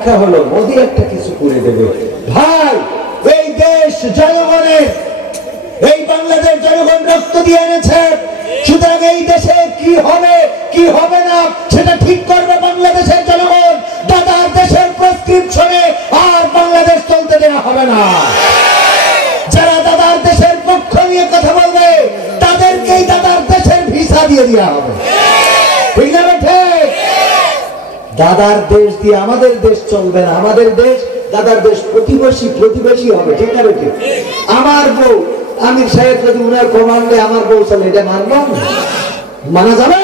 আখ্যা হলো মোদি একটা কিছু করে দেবে। ভাই, এই দেশ জনগণের, এই বাংলাদেশ জনগণ রক্ত দিয়ে এনেছে, সুতরাং এই দেশে কি হবে কি হবে না সেটা ঠিক করবে বাংলাদেশের জনগণ। দাদার দেশের প্রেসক্রিপশনে আর বাংলাদেশ চলতে দেওয়া হবে না। যারা দাদার দেশের পক্ষ নিয়ে কথা বলবে তাদেরকেই দাদার দেশের ভিসা দিয়ে দেওয়া হবে। ঠিক না ঠিক? দাদার দেশ দিয়ে আমাদের দেশ চলবে না। আমাদের দেশ দাদার দেশ প্রতিবেশী হবে। ঠিক না ঠিক? আমার বউ আমির সাহেব যদি উনার কমান্ডে আমার বউ চলে, এটা মানব? মানা যাবে?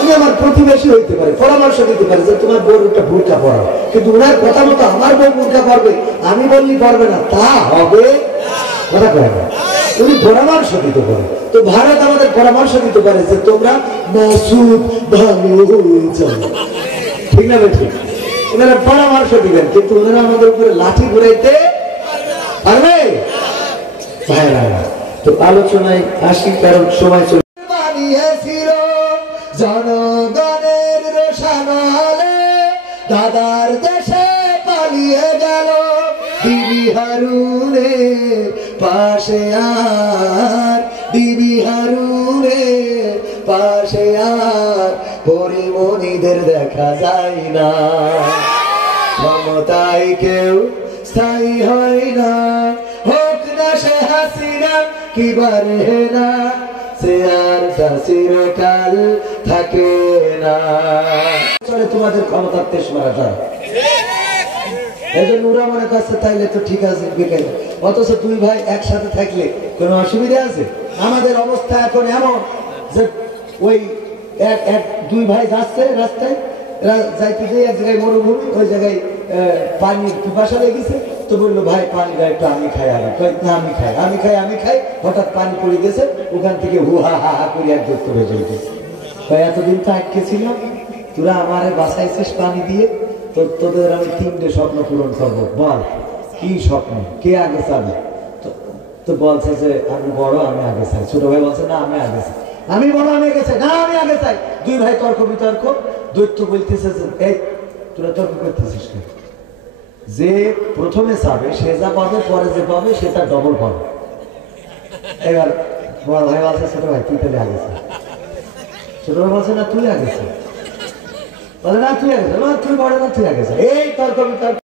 উনি আমার প্রতিবেশী হইতে পারে, পরামর্শ দিতে পারে যে তোমার বউর একটা বোরকা পরাও, কিন্তু উনার কথা মতো আমার বউ বোরকা পরবে আমি বললি পারবে না, তা হবে? কথা কয় না। উনি পরামর্শ দিতে পারে। তো ভারত আমাদের পরামর্শ দিতে পারে যে তোমরা মাসুদ ভালো চলো। ঠিক না ঠিক? ওনারা পরামর্শ দিবেন, কিন্তু ওনারা আমাদের উপরে লাঠি ঘুরাইতে পারবে? তো আলোচনায় আসি, কারণ সময় চলে। বানিয়েছিল জনগণের রোশানালে, দাদার দেশে পালিয়ে গেল বিবি হারুনের পাশে আর, বিবি হারুনের পাশে আর পরিমণিদের দেখা যায় না। ক্ষমতায় কেউ স্থায়ী হয় না, হোক না সে হাসিনা কি বারে না, সে আর চিরকাল থাকে না। তোমাদের ক্ষমতার তেজ মারা যায়, এই জন্য ওরা মনে করছে তাইলে তো ঠিক আছে বিকেলে। অথচ দুই ভাই একসাথে থাকলে কোনো অসুবিধা আছে? আমাদের অবস্থা এখন এমন যে ওই দুই ভাই যাচ্ছে রাস্তায়, যাইতে যে এক জায়গায় মরুভূমি, ওই জায়গায় পানির পিপাসা লেগেছে, তো বললো ভাই পানি গায়ে একটু আমি খাই। না আমি খাই। হঠাৎ পানি পড়ে গেছে, ওখান থেকে হু হা হা হা করে একজন হয়ে যাইতে। এতদিন তো আটকে ছিলাম, তোরা আমারে বাঁচাইছিস পানি দিয়ে, তো তোদের আমি 3টে স্বপ্ন পূরণ করবো। বল কি স্বপ্ন, কে আগে চাবে? তো বলছে যে আমি বড়, আমি আগে চাই। ছোট ভাই বলছে না আমি আগে চাই। আমি বড়, আমি আগে চাই। না আমি আগে চাই। দুই ভাই তর্ক বিতর্ক। দৈত্য বলতেছে যে এই তোরা তর্ক করতেছিস কেন? যে প্রথমে চাবে সে যা পাবে, পরে যে পাবে সে তার ডবল পাবে। এবার বড় ভাই বলছে ছোট ভাই তুই তাহলে আগে চাই। ছোট ভাই বলছে না তুই আগে চাই। বলে না তুই আগে চাই। তুই বড় না তুই আগে চাই। এই তর্ক বিতর্ক।